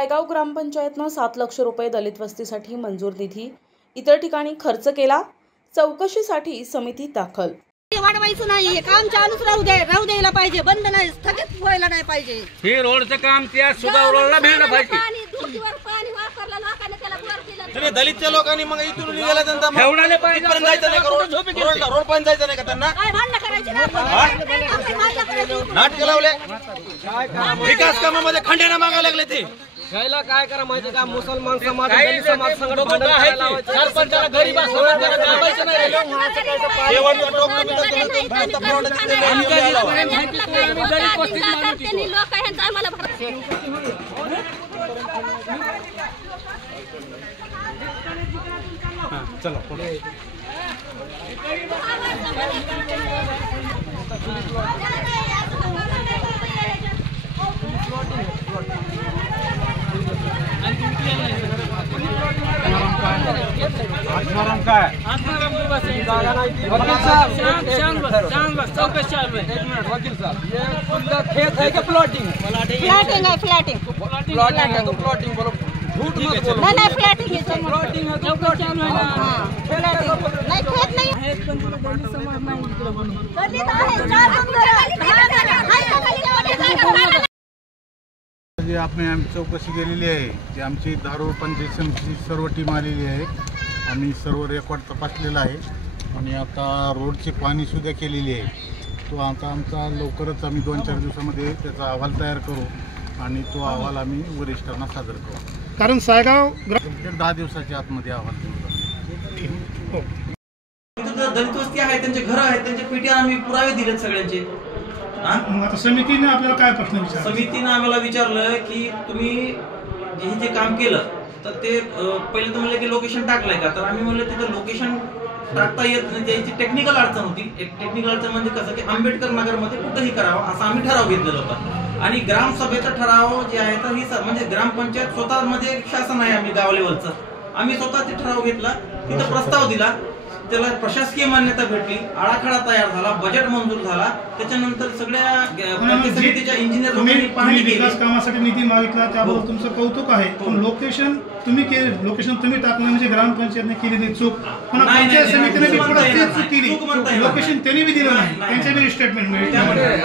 सायगाव ग्रामपंचायतनं 7 लाख रुपये दलित वस्तीसाठी मंजूर निधी इतर ठिकाणी खर्च केला। चौकशीसाठी समिती दाखल। वाढवायचं नाही, हे काम चालूच राहू द्यायला पाहिजे, बंद नाही, स्थगित व्हायला नाही पाहिजे। हे रोडचं काम त्या सुधारला भेटलं पाहिजे। पाणी दूरवर पाणी वापरलं लोकांनी, त्याला वर केलं तुम्ही दलितच्या लोकांनी मग इथून निघाला त्यांना ठेवणारे पाहिजे, पर्यंत जायचं नाही का? रोड पण जायचं नाही का त्यांना? काय भांडणं करायची नाटक लावले, विकास कामामध्ये खंडेना मागायला लागले ते। घ्यायला काय करा माहिती का, मुसलमान समाज दलित समाज संघटन सरपंचाला गरीब आपण चौकशी केलेली आहे की आमची दारू पंचायत समितीची सर्व टीम आलेली आहे। आम्ही सर्व रेकॉर्ड तपासलेला आहे आणि आता रोडची पाणी सुद्धा केलेली आहे। तो आता आमचा लवकरच आम्ही 2-4 दिवसामध्ये त्याचा अहवाल तयार करू आणि तो अहवाल आम्ही वरिष्ठांना सादर करू। कारण सायगाव 10 दिवसाच्या आतमध्ये अहवाल देऊ। दलित वस्ती आहे, त्यांचे घर आहेत, त्यांचे पेटी आम्ही पुरावे दिलेत सगळ्यांचे। आता समितीने आपल्याला काय प्रश्न विचारला? समितीने आम्हाला विचारलं की तुम्ही जे काम केलं तर ते पहिले तर म्हणले की लोकेशन टाकलंय का, तर आम्ही म्हणलं तिथं लोकेशन टाकता येत नाही, त्याची टेक्निकल अडचण होती। एक टेक्निकल अडचण म्हणजे कसं की आंबेडकर नगरमध्ये कुठंही करावं असं आम्ही ठराव घेतलेला होता आणि ग्रामसभेचा ठराव जे आहे तर ही म्हणजे ग्रामपंचायत स्वतःमध्ये एक शासन आहे, आम्ही गाव लेवलचं आम्ही स्वतः ते ठराव घेतला, तिथं प्रस्ताव दिला, त्याला प्रशासकीय मान्यता भेटली, आराखडा तयार झाला, बजेट मंजूर झाला, त्याच्यानंतर सगळ्या समितीच्या इंजिनियर लोकांनी पाहणी केली, विकास कामासाठी निधी मागितला, त्याबद्दल तुमचं कौतुक आहे। पण लोकेशन तुम्ही टाकलं म्हणजे ग्रामपंचायतने केलेली चूक, पण पंचायत समितीने चूक केली, लोकेशन त्यांनी बी दिलं नाही, त्यांच्या बी स्टेटमेंट मिळेल।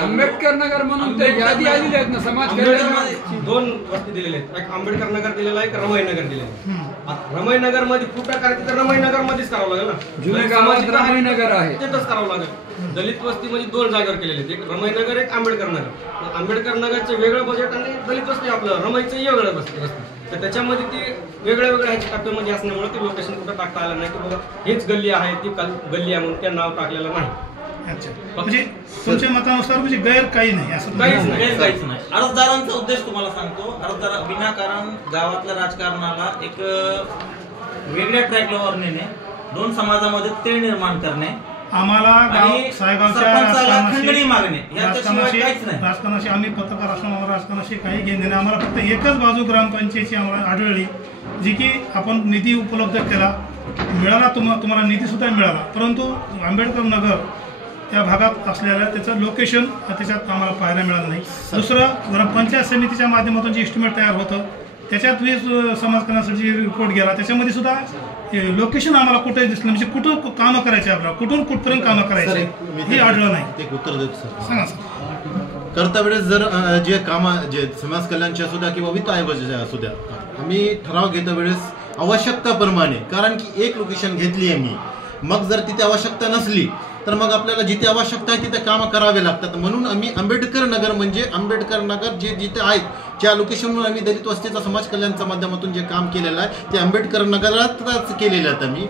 आंबेडकर नगर म्हणून ते यादी आलेली आहेत ना, समाज आंबेडकर 2 वस्ती दिलेले आहेत, एक आंबेडकर नगर दिलेला आहे, एक रमई नगर दिलेलं आहे। रमई नगर मध्ये कुठं करायचं तर रमई नगर मध्येच करावं लागेल ना, जुने गावात रमई नगर आहे तिथंच करावं लागेल। दलित वस्ती म्हणजे 2 जागेवर केलेले आहेत, एक रमई नगर, एक आंबेडकर नगर। आंबेडकर नगरचं वेगळं बजेट आणि दलित वस्ती आपलं रमईचं वेगळं वस्ती, तर त्याच्यामध्ये ते वेगळ्या ह्याच्या टप्प्यामध्ये असल्यामुळे ते लोकेशन कुठं टाकता आलं नाही की बाबा हेच गल्ली आहे, ती गल्ली आहे म्हणून त्या नाव टाकलेलं नाही। अच्छा, म्हणजे तुमच्या मतानुसार म्हणजे गैर काही नाही, असं काहीच नाही। अर्जदारांचा उद्देश तुम्हाला सांगतो, अर्जदार विनाकारण गावातल्या राजकारणाला एक वेगळ्या ट्रॅकवर नेणे, 2 समाजामध्ये तेढ निर्माण करणे, आम्हाला सायगावच्या खंडणी मागणे, राजकारणाशी आम्ही पत्रकार असल्यामुळे राजकारणाशी काही घेणे नाही। आम्हाला फक्त एकच बाजू ग्रामपंचायतीची आम्हाला आढळली, जी की आपण निधी उपलब्ध केला, मिळाला, तुम्हाला निधी सुद्धा मिळाला, परंतु आंबेडकर नगर त्या भागात असलेल्या त्याचं लोकेशन त्याच्यात आम्हाला पाहायला मिळालं नाही। दुसरं, ग्रामपंचायत समितीच्या माध्यमातून जे एस्टिमेट तयार होतं त्याच्यात समाज कल्याणासाठी रिपोर्ट गेला, त्याच्यामध्ये सुद्धा लोकेशन आम्हाला कुठे दिसलं, म्हणजे कुठं कामं करायचे, आपल्याला कुठून कुठपर्यंत कामं करायचे हे आढळलं नाही। एक उत्तर देतो सर, सांगा सर। करता वेळेस जर जे कामं जे समाज कल्याणचे असू द्या किंवा वित्त आयोगाचे असू द्या, आम्ही ठराव घेता वेळेस आवश्यकताप्रमाणे, कारण की एक लोकेशन घेतली आहे मी, मग जर तिथे आवश्यकता नसली तर मग आपल्याला जिथे आवश्यकता आहे तिथे कामं करावे लागतात। म्हणून आम्ही आंबेडकर नगर म्हणजे आंबेडकर नगर जे जिथे आहेत ज्या लोकेशनवर आम्ही दलित वस्तीचा समाज कल्याणच्या माध्यमातून जे काम केलेलं आहे ते आंबेडकर नगरातच केलेलं आहे आम्ही।